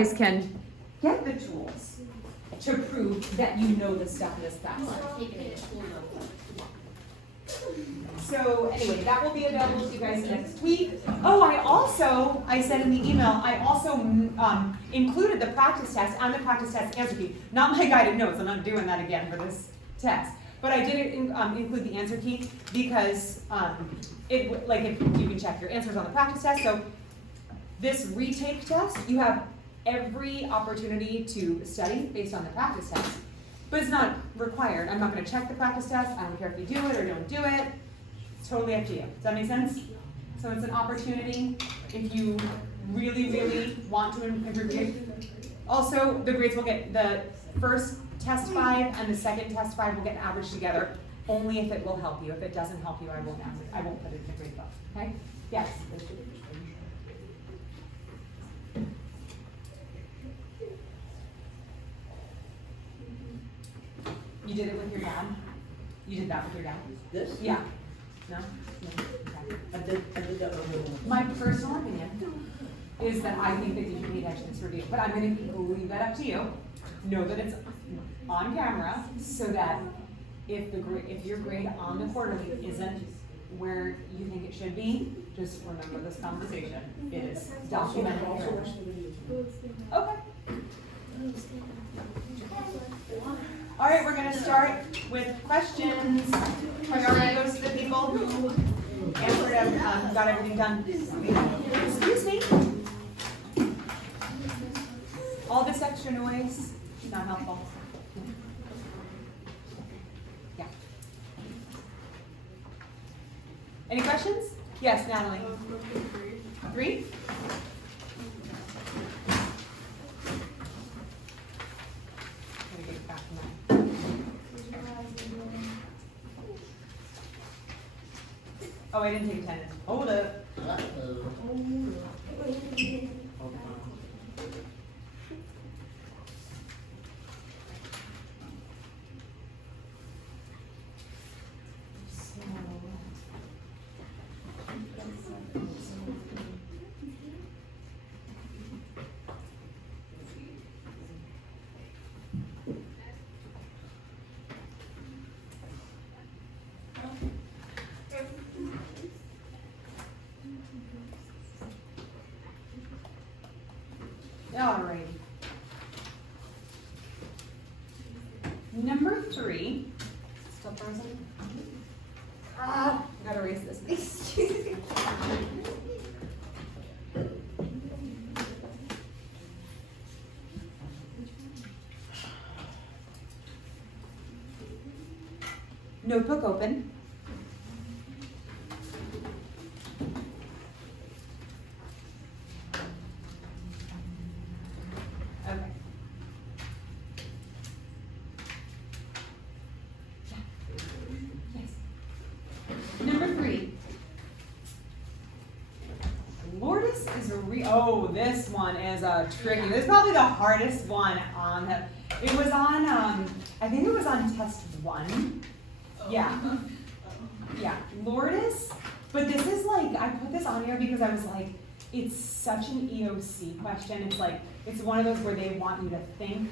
guys can get the tools to prove that you know the stuff in this class. So anyway, that will be available to you guys next week. Oh, I said in the email, I also included the practice test and the practice test answer key. Not my guided notes, I'm not doing that again for this test. But I did include the answer key because if you can check your answers on the practice test. So this retake test, you have every opportunity to study based on the practice test. But it's not required. I'm not going to check the practice test. I don't care if you do it or don't do it. It's totally up to you. Does that make sense? So it's an opportunity if you really, really want to improve. Also, the grades will get, the first test 5 and the second test 5 will get averaged together only if it will help you. If it doesn't help you, I won't put it in the grade book. Okay? Yes? You did it with your dad? You did that with your dad? This? Yeah. No? No. Okay. I did that with My personal opinion is that I think that you should pay attention to this review, but I'm going to leave that up to you. Know that it's on camera so that if your grade on the quarterly isn't where you think it should be, just remember this conversation. It is documented here. Okay. All right, we're going to start with questions. Priority goes to the people who answered, got everything done. Excuse me. All this extra noise, not helpful. Yeah. Any questions? Yes, Natalie. 3? Oh, I didn't take attendance. Hold up. Alrighty. Number 3. Still frozen? I gotta erase this. Excuse me. Notebook open. Oh, this one is tricky. This is probably the hardest one on the. It was on. I think it was on test 1. Yeah. Yeah, Lourdes. But this is like, I put this on here because I was like, it's such an EOC question. It's like, it's one of those where they want you to think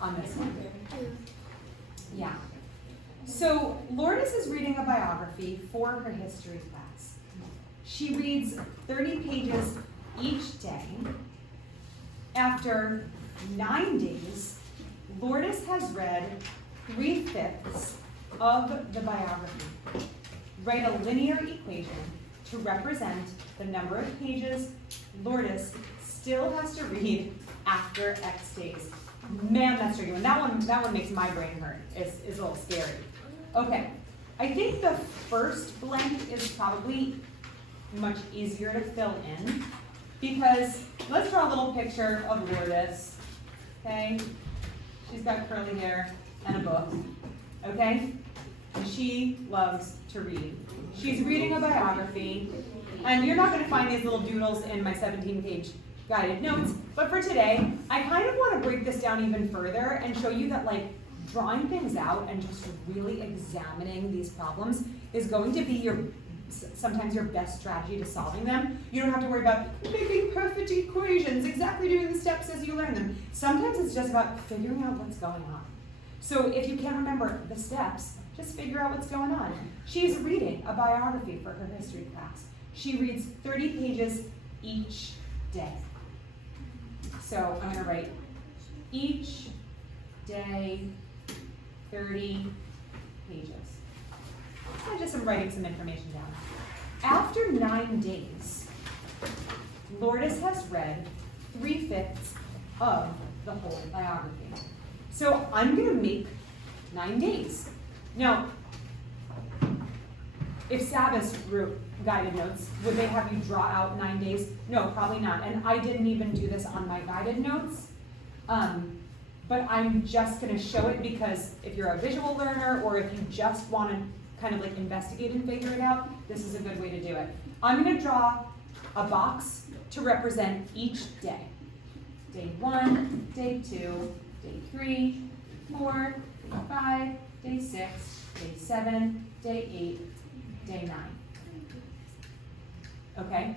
on this one. Yeah. So Lourdes is reading a biography for her history class. She reads 30 pages each day. After 9 days, Lourdes has read 3/5 of the biography. Write a linear equation to represent the number of pages Lourdes still has to read after X days. Man, that's tricky. That one makes my brain hurt. It's a little scary. Okay, I think the first blank is probably much easier to fill in because let's draw a little picture of Lourdes. Okay, she's got curly hair and a book. Okay, and she loves to read. She's reading a biography, and you're not going to find these little doodles in my 17-page guided notes, but for today, I kind of want to break this down even further and show you that like drawing things out and just really examining these problems is going to be your sometimes your best strategy to solving them. You don't have to worry about making perfect equations, exactly doing the steps as you learn them. Sometimes it's just about figuring out what's going on. So if you can't remember the steps, just figure out what's going on. She's reading a biography for her history class. She reads 30 pages each day. So I'm gonna write each day 30 pages. I just am writing some information down. After 9 days, Lourdes has read 3/5 of the whole biography. So I'm gonna make 9 days. Now, if Sabbath wrote guided notes, would they have you draw out 9 days? No, probably not. And I didn't even do this on my guided notes. But I'm just gonna show it because if you're a visual learner or if you just wanna kind of like investigate and figure it out, this is a good way to do it. I'm gonna draw a box to represent each day. Day 1, day 2, day 3, 4, day 5, day 6, day 7, day 8, day 9. Okay?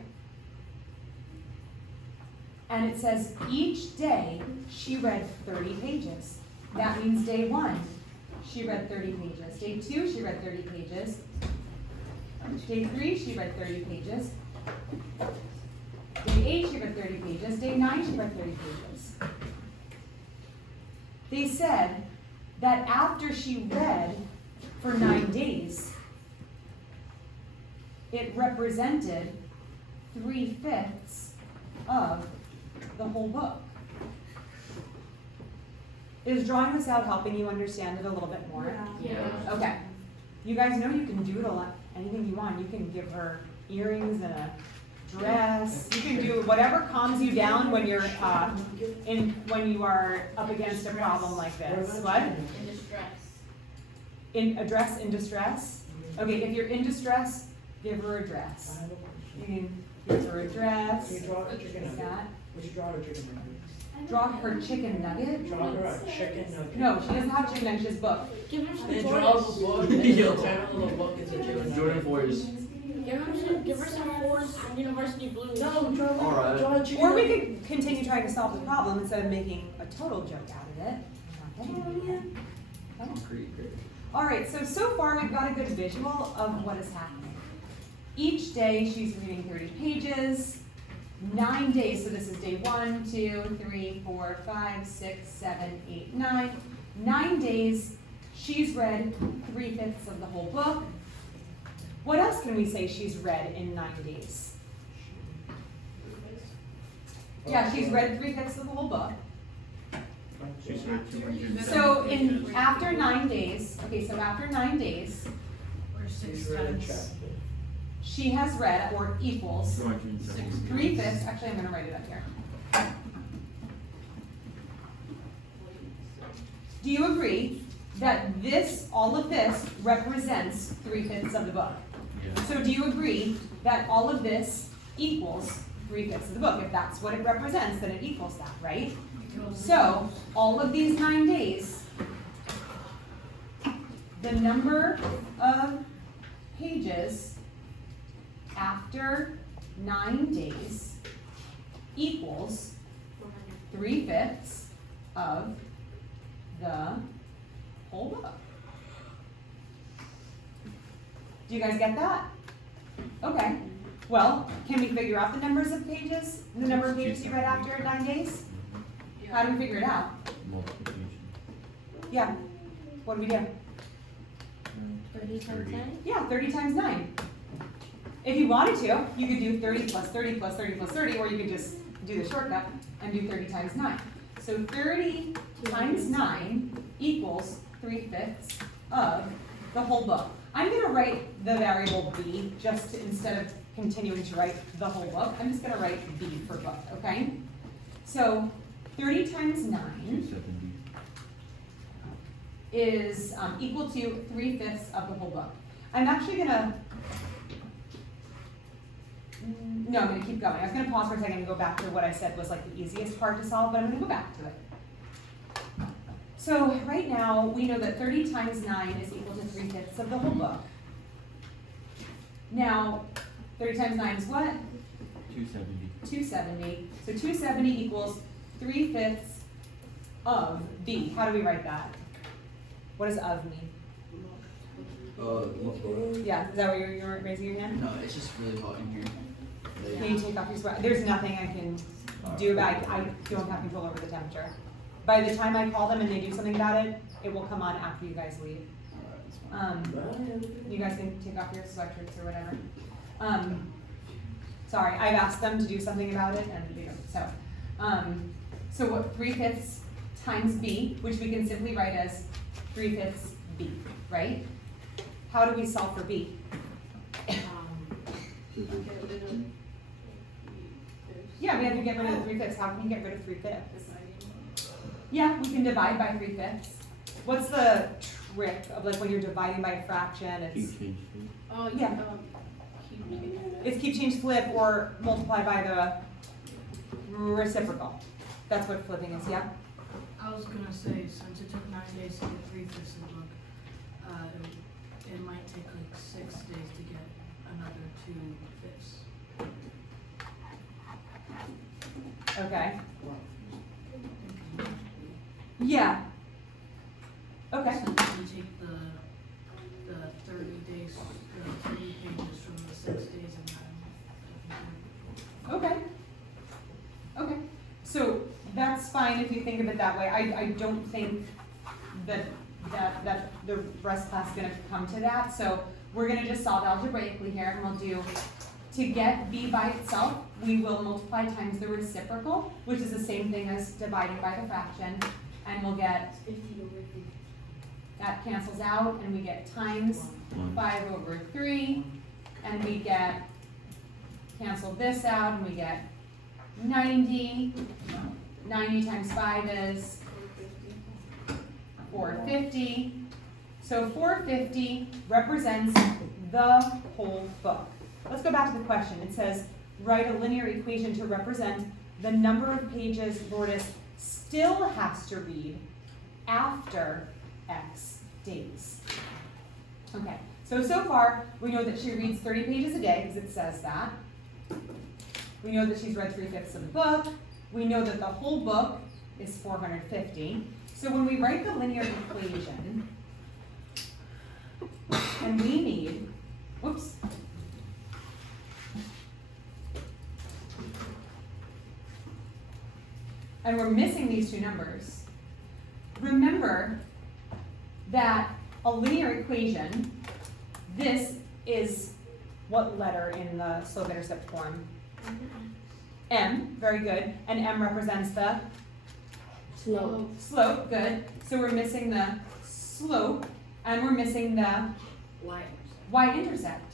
And it says each day she read 30 pages. That means day 1, she read 30 pages. Day 2, she read 30 pages. Day 3, she read 30 pages. Day 8, she read 30 pages. Day 9, she read 30 pages. They said that after she read for 9 days, it represented 3/5 of the whole book. Is drawing this out helping you understand it a little bit more? Yeah. Okay. You guys know you can doodle anything you want. You can give her earrings and a dress. You can do whatever calms you down when you're when you are up against a problem like this. What? In distress. In a dress in distress? Okay, if you're in distress, give her a dress. You can give her a dress. Can you draw a chicken Like nugget? that. We should draw her chicken nugget. Draw her chicken nugget? Draw her a chicken nugget. No, she doesn't have chicken nuggets, she has book. Give her some And draw a Jordans. book, and then the title of the book is a chicken nugget. Jordan 4s. Give her some Fords from University Blues. No, draw Alright. draw a chicken Or we nugget. could continue trying to solve the problem instead of making a total joke out of it. Alright, so far we've got a good visual of what is happening. Each day she's reading 30 pages, 9 days, so this is day 1, 2, 3, 4, 5, 6, 7, 8, 9. 9 days, she's read 3/5 of the whole book. What else can we say she's read in 9 days? Yeah, she's read 3/5 of the whole book. She's read 270 So pages. after 9 days, okay, so after 9 days, She's read a chapter. she has read, or equals, 270 3/5, actually I'm gonna write it up here. Do you agree that this, all of this represents 3/5 of the book? Yeah. So do you agree that all of this equals 3/5 of the book? If that's what it represents, then it equals that, right? So, all of these 9 days, the number of pages after 9 days equals 3/5 of the whole book. Do you guys get that? Okay. Well, can we figure out the numbers of pages, the number of pages you read after 9 days? How do we figure it out? Multiplication. Yeah. What do we do? 30 times 10? Yeah, 30 times 9. If you wanted to, you could do 30 plus 30 plus 30 plus 30, or you could just do the shortcut and do 30 times 9. So 30 times 9 equals 3/5 of the whole book. I'm going to write the variable b just to, instead of continuing to write the whole book. I'm just going to write b for book, okay? So 30 times 9 270. is equal to 3/5 of the whole book. I'm actually gonna, no, I'm gonna keep going. I was gonna pause for a second and go back to what I said was like the easiest part to solve, but I'm gonna go back to it. So right now, we know that 30 times 9 is equal to 3/5 of the whole book. Now, 30 times 9 is what? 270. 270. So 270 equals 3/5 of B. How do we write that? What does of mean? Yeah, is that where you're raising your hand? No, it's just really hot in here. Can you take off your sweater? There's nothing I can do about it. I don't have control over the temperature. By the time I call them and they do something about it, it will come on after you guys leave. You guys can take off your sweatshirts or whatever. Sorry, I've asked them to do something about it and they don't. So what 3/5 times B, which we can simply write as 3/5 B, right? How do we solve for B? Yeah, we have to get rid of 3/5. How can you get rid of 3/5? Yeah, we can divide by 3/5. What's the trick of like when you're dividing by a fraction? It's Keep change. Oh, Yeah. It's keep, change, flip, or multiply by the reciprocal. That's what flipping is, yeah? I was gonna say, since it took 9 days to get 3/5 of the book, it might take like 6 days to get another 2/5. Okay. Yeah. Okay. Since you take the 30 days, the 30 pages from the 6 days and Okay. Okay. So that's fine if you think of it that way. I don't think that the rest class is gonna come to that. So we're gonna just solve algebraically here and we'll do, to get B by itself, we will multiply times the reciprocal, which is the same thing as dividing by the fraction. And we'll get, that cancels out and we get times 5/3, and we get, cancel this out, and we get 90. 90 times 5 is 450. So 450 represents the whole book. Let's go back to the question. It says, write a linear equation to represent the number of pages Lourdes still has to read after X days. Okay, so far, we know that she reads 30 pages a day, because it says that. We know that she's read 3/5 of the book. We know that the whole book is 450. So when we write the linear equation, and we need, whoops. And we're missing these two numbers. Remember that a linear equation, this is what letter in the slope-intercept form? M, very good. And M represents the slope, good. So we're missing the slope, and we're missing the y-intercept.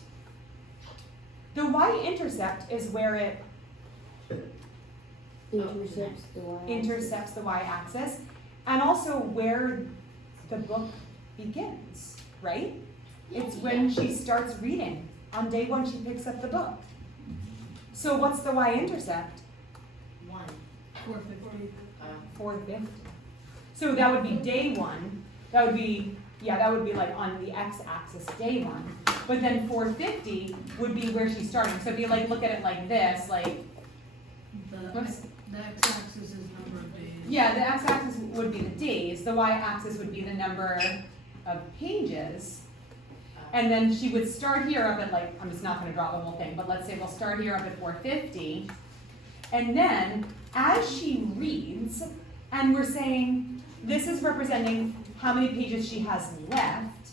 The y-intercept is where it intercepts the y-axis, and also where the book begins, right? It's when she starts reading. On day 1, she picks up the book. So what's the y-intercept? 450. 450. So that would be day 1. That would be, that would be like on the x-axis, day 1. But then 450 would be where she's starting. So if you like look at it like this, like, whoops. The x-axis is number of days. Yeah, the x-axis would be the days. The y-axis would be the number of pages. And then she would start here up at like, I'm just not gonna draw the whole thing, but let's say we'll start here up at 450. And then as she reads, and we're saying this is representing how many pages she has left.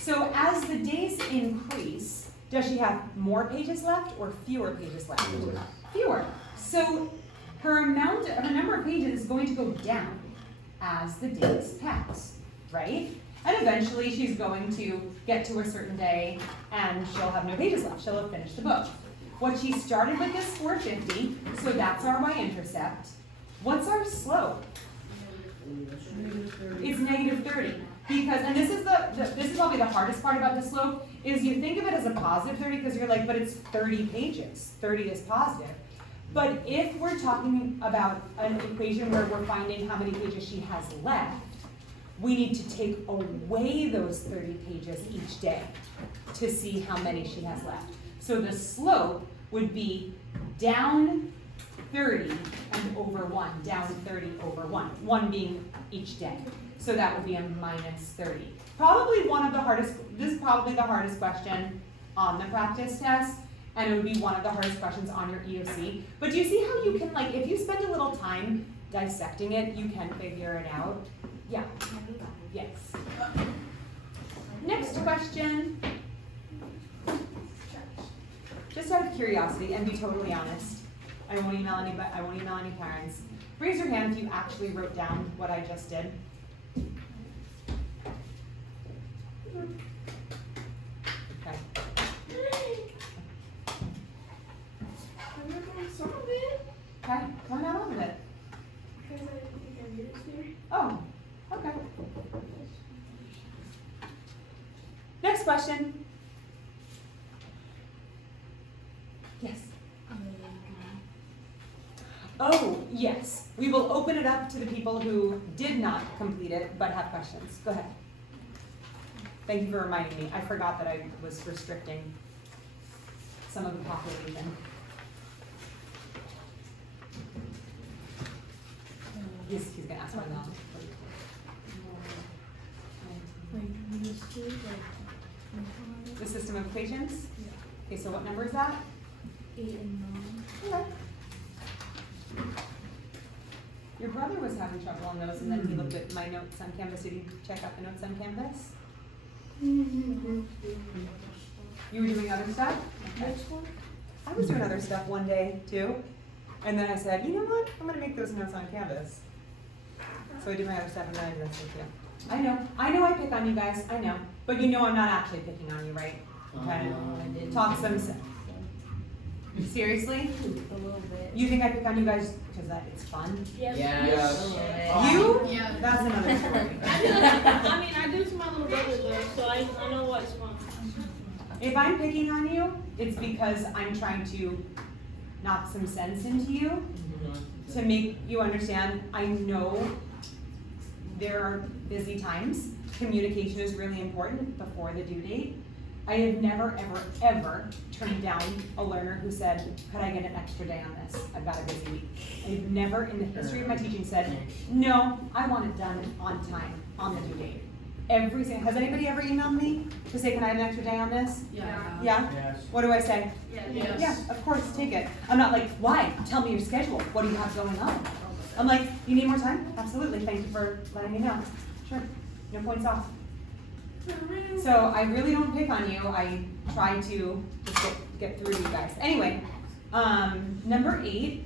So as the days increase, does she have more pages left or fewer pages left? Fewer. So her number of pages is going to go down as the days pass, right? And eventually she's going to get to a certain day and she'll have no pages left. She'll have finished the book. What she started with is 450, so that's our y-intercept. What's our slope? It's -30. Because, and this is this is probably the hardest part about the slope, is you think of it as a positive 30 because you're like, but it's 30 pages. 30 is positive. But if we're talking about an equation where we're finding how many pages she has left, we need to take away those 30 pages each day to see how many she has left. So the slope would be down 30 and over 1, down 30 over 1, 1 being each day. So that would be a minus 30. Probably one of the hardest, this is probably the hardest question on the practice test, and it would be one of the hardest questions on your EOC. But do you see how you can, like, if you spend a little time dissecting it, you can figure it out? Yeah. Yes. Next question. Just out of curiosity, and be totally honest, I won't email anybody, I won't email any parents. Raise your hand if you actually wrote down what I just did. Okay. Okay, come on out with it. Oh, okay. Next question. Yes. Oh, yes. We will open it up to the people who did not complete it but have questions. Go ahead. Thank you for reminding me. I forgot that I was restricting some of the population. He's gonna ask my mom. The system of equations? Okay, so what number is that? 8 and 9. Okay. Your brother was having trouble on those, and then he looked at my notes on Canvas. Did you check out the notes on Canvas? You were doing other stuff? Okay. Which one? I was doing other stuff one day too, and then I said, you know what? I'm gonna make those notes on Canvas. So I did my other stuff, and then I did that stuff too. I know I pick on you guys, I know, but you know I'm not actually picking on you, right? Okay. Talk some sense. Seriously? A little bit. You think I pick on you guys because it's fun? Yes. Yes. You? Yeah. That's another story. I do to my little brother though, so I know what's fun. If I'm picking on you, it's because I'm trying to knock some sense into you to make you understand. I know there are busy times. Communication is really important before the due date. I have never, ever, ever turned down a learner who said, could I get an extra day on this? I've got a busy week. I've never in the history of my teaching said, no, I want it done on time, on the due date. Has anybody ever emailed me to say, can I have an extra day on this? Yeah. Yeah? Yes. What do I say? Yes. Yeah, of course, take it. I'm not like, why? Tell me your schedule. What do you have going on? I'm like, you need more time? Absolutely, thank you for letting me know. Sure, no points off. So I really don't pick on you. I try to just get through you guys. Anyway, number 8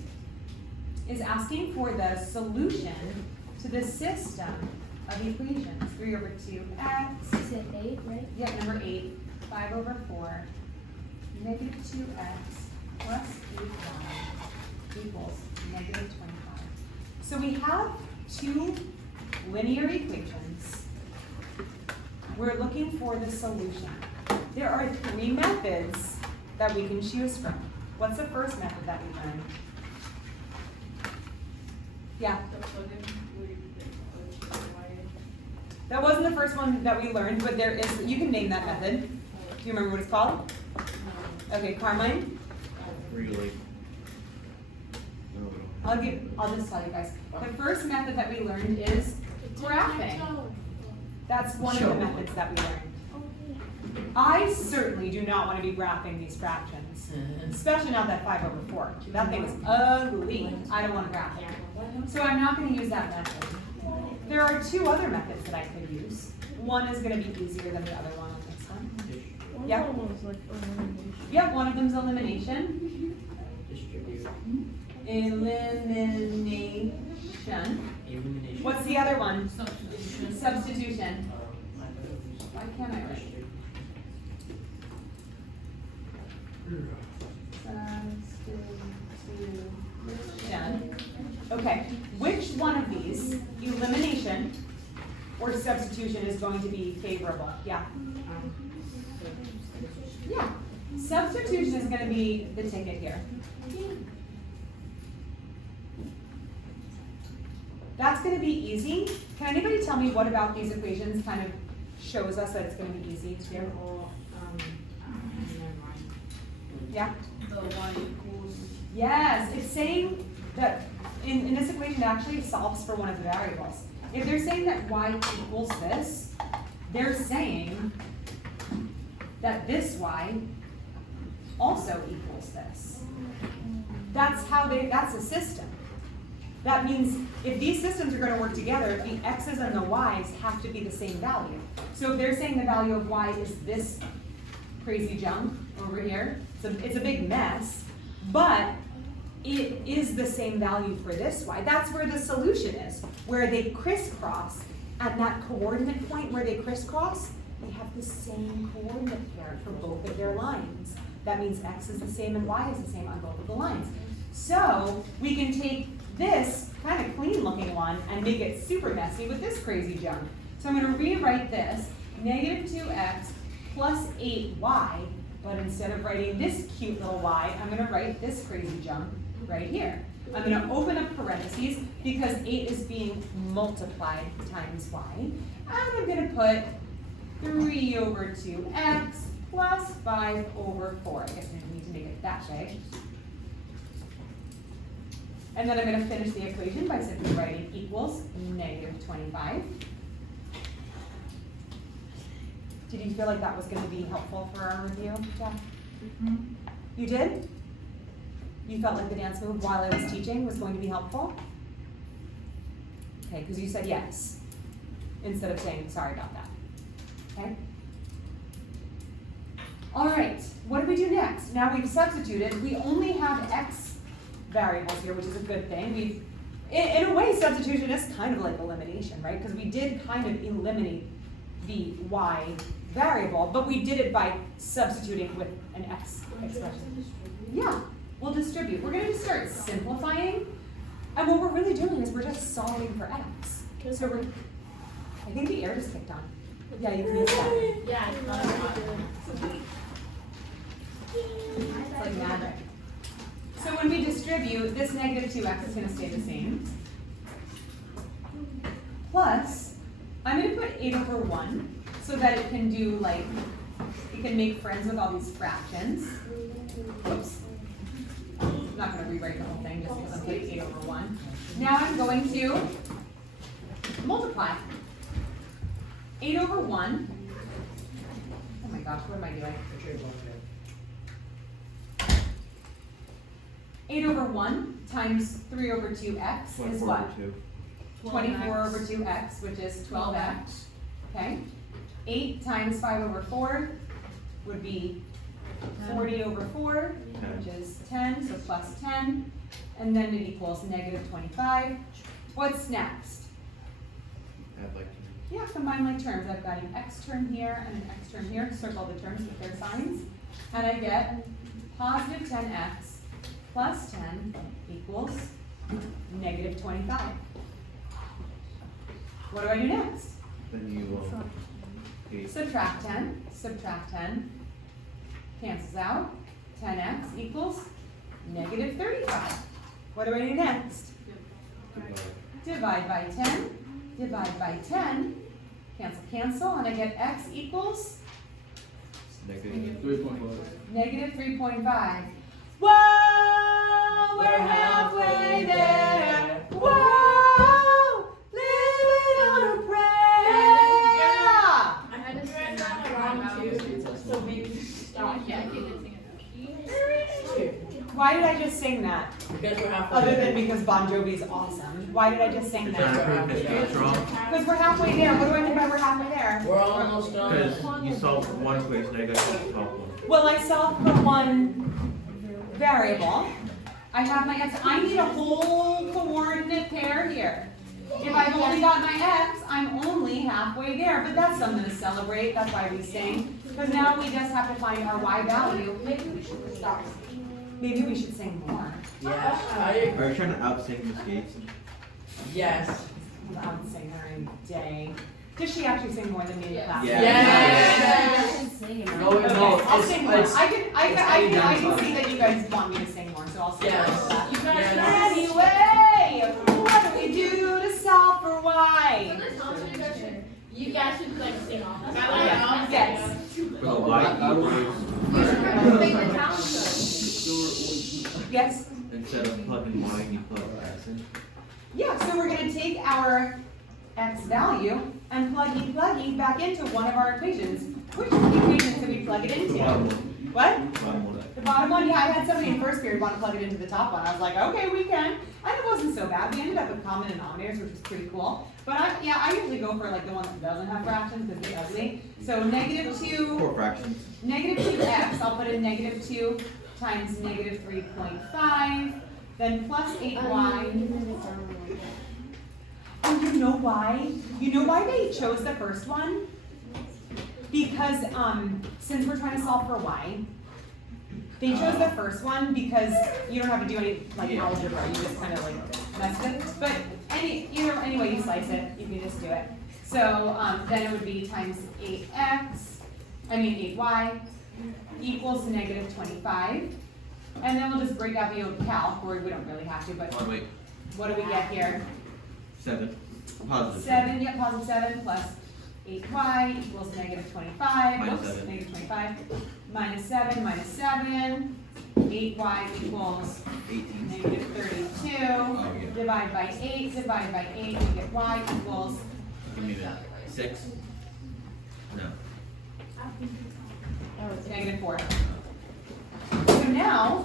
is asking for the solution to the system of equations. 3 over 2x. You said 8, right? Yeah, number 8. 5 over 4. Negative 2x plus 8y equals negative 25. So we have 2 linear equations. We're looking for the solution. There are 3 methods that we can choose from. What's the first method that we learned? Yeah. That wasn't the first one that we learned, but there is, you can name that method. Do you remember what it's called? Okay, Carmine? Really? I'll just tell you guys. The first method that we learned is graphing. That's one of the methods that we learned. I certainly do not want to be graphing these fractions, especially not that 5 over 4. That thing is ugly. I don't want to graph it. So I'm not going to use that method. There are 2 other methods that I could use. One is going to be easier than the other one on this one. Yep. Yep, one of them is elimination. Elimination. What's the other one? Substitution. Substitution. Why can't I write? Substitution. Okay, which one of these, elimination or substitution, is going to be favorable? Yeah. Yeah. Substitution is going to be the ticket here. That's gonna be easy. Can anybody tell me what about these equations kind of shows us that it's gonna be easy to do? Never mind. Yeah? The y equals, Yes, it's saying that in this equation it actually solves for one of the variables. If they're saying that y equals this, they're saying that this y also equals this. That's a system. That means if these systems are going to work together, the x's and the y's have to be the same value. So if they're saying the value of y is this crazy jump over here, it's a big mess, but it is the same value for this y. That's where the solution is, where they crisscross. At that coordinate point where they crisscross, they have the same coordinate pair for both of their lines. That means x is the same and y is the same on both of the lines. So we can take this kind of clean looking one and make it super messy with this crazy junk. So I'm going to rewrite this, negative 2x plus 8y, but instead of writing this cute little y, I'm going to write this crazy junk right here. I'm going to open up parentheses because 8 is being multiplied times y. And I'm going to put 3 over 2x plus 5 over 4. I guess I need to make it that way. And then I'm going to finish the equation by simply writing equals negative 25. Did you feel like that was going to be helpful for our review, Jeff? mm-hmm. You did? You felt like the dance move while I was teaching was going to be helpful? Okay, because you said yes, instead of saying sorry about that. Okay? All right, what do we do next? Now we've substituted. We only have x variables here, which is a good thing. In a way, substitution is kind of like elimination, right? Because we did kind of eliminate the y variable, but we did it by substituting with an x expression. Yeah, we'll distribute. We're going to start simplifying, and what we're really doing is we're just solving for x. So I think the air just kicked on. Yeah, you can use that. Yeah, it's not hot. It's like magic. So when we distribute, this negative 2x is going to stay the same. Plus, I'm going to put 8 over 1 so that it can do like, it can make friends with all these fractions. Oops. I'm not going to rewrite the whole thing just because I'm putting 8 over 1. Now I'm going to multiply. 8 over 1. Oh my gosh, what am I doing? 8 over 1 times 3 over 2x is what? 24 over 2x, which is 12x. Okay. 8 times 5 over 4 would be 40 over 4, which is 10, so plus 10. And then it equals negative 25. What's next? Add like Yeah, combine like terms. I've got an x term here and an x term here. Circle the terms with their signs. And I get positive 10x plus 10 equals negative 25. What do I do next? then you 8. Subtract 10, cancels out. 10x equals negative 35. What do I do next? Divide by 10, cancel, and I get x equals Negative 3.5. negative 3.5. Whoa, we're halfway there. Whoa, living on a prayer. I had to sing that wrong too, so maybe stop. Why did I just sing that? Because we're halfway Other there. than because Bon Jovi's awesome. Why did I just sing Trying to that? prove that that's wrong. Because we're halfway there. What do I mean by we're halfway there? We're almost done. Because you solved one equation, now you gotta solve the top one. Well, I solved for one variable. I have my x. I need a whole coordinate pair here. If I've only got my x, I'm only halfway there. But that's something to celebrate. That's why we sing. Because now we just have to find our y value. Maybe we should stop. Maybe we should sing more. Yes, I agree. Are you trying to out-sing Miss Gates? Yes. Loud singer in day. Does she actually sing more than me in the class? Yeah. Yes. No, Okay, no, I'll sing more. it's, I can see that you guys want me to sing more, so I'll sing more of yes. that. Yes. Anyway, what do we do to solve y. You guys should like sing off. Yes. For the y Yes. instead of plugging y, you plug x in. Yeah, so we're gonna take our x value and plug E back into one of our equations. Which equation can we plug it The into? bottom one. What? Bottom one. The bottom one? Yeah, I had somebody in first period want to plug it into the top one. I was like, okay, we can. And it wasn't so bad. We ended up with common denominators, which is pretty cool. But I usually go for like the one that doesn't have fractions because they're ugly. So -2, Four fractions. -2x, I'll put in -2 times -3.5, then plus 8y. Oh, you know why? You know why they chose the first one? Because since we're trying to solve for y, they chose the first one because you don't have to do any like algebra. You just kind of like mess it. But any way you slice it, you can just do it. So then it would be times 8y equals to -25. And then we'll just break out the old calc, or we don't really have to, but Oh, wait. what do we get here? 7. Positive. 7, yeah, positive 7 plus 8y equals -25. Minus Whoops, 7. -25. -7 minus 7. 8y equals 18. -32. Oh, yeah. Divide by 8, divide by 8, we get y equals, Give me that. 6. No. -4. So now,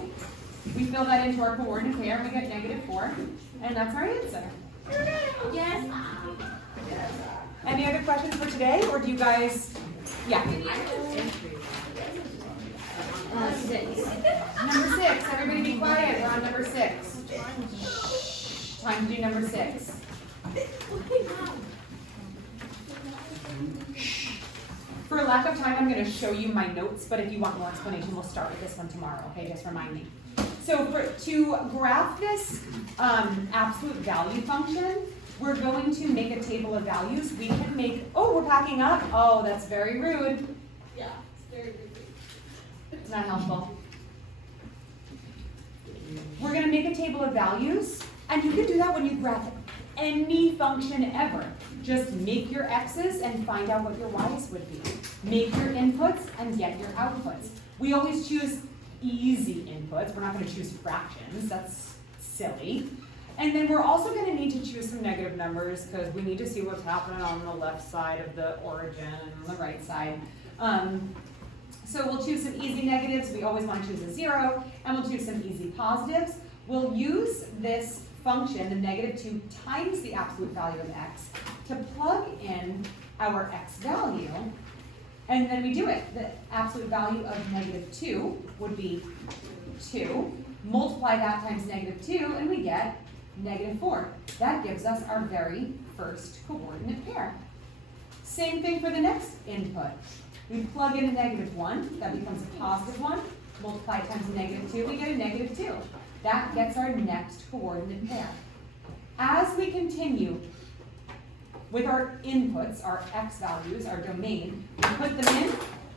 we fill that into our coordinate pair, and we get -4, and that's our answer. Yes. Any other questions for today, or do you guys, yeah? Number 6, everybody be quiet, we're on number 6. Time to do number 6. For lack of time, I'm gonna show you my notes, but if you want more explanation, we'll start with this one tomorrow, okay, just remind me. So to graph this absolute value function, we're going to make a table of values. We can make, oh, we're packing up? Oh, that's very rude. Yeah, it's very good. It's not helpful. We're gonna make a table of values, and you can do that when you graph any function ever. Just make your x's and find out what your y's would be. Make your inputs and get your outputs. We always choose easy inputs. We're not gonna choose fractions, that's silly. And then we're also gonna need to choose some negative numbers because we need to see what's happening on the left side of the origin and on the right side. So we'll choose some easy negatives. We always want to choose a 0, and we'll choose some easy positives. We'll use this function, the -2 times the absolute value of x, to plug in our x value, and then we do it. The absolute value of -2 would be 2. Multiply that times -2, and we get -4. That gives us our very first coordinate pair. Same thing for the next input. We plug in a -1, that becomes a +1. Multiply times -2, we get a -2. That gets our next coordinate pair. As we continue with our inputs, our x values, our domain, we put them in,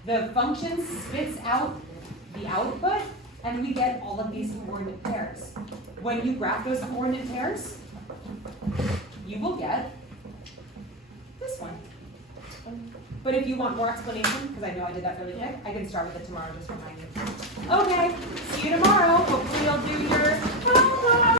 the function spits out the output, and we get all of these coordinate pairs. When you graph those coordinate pairs, you will get this one. But if you want more explanation, because I know I did that really quick, I can start with it tomorrow, just remind you. Okay, see you tomorrow. Hopefully you'll do your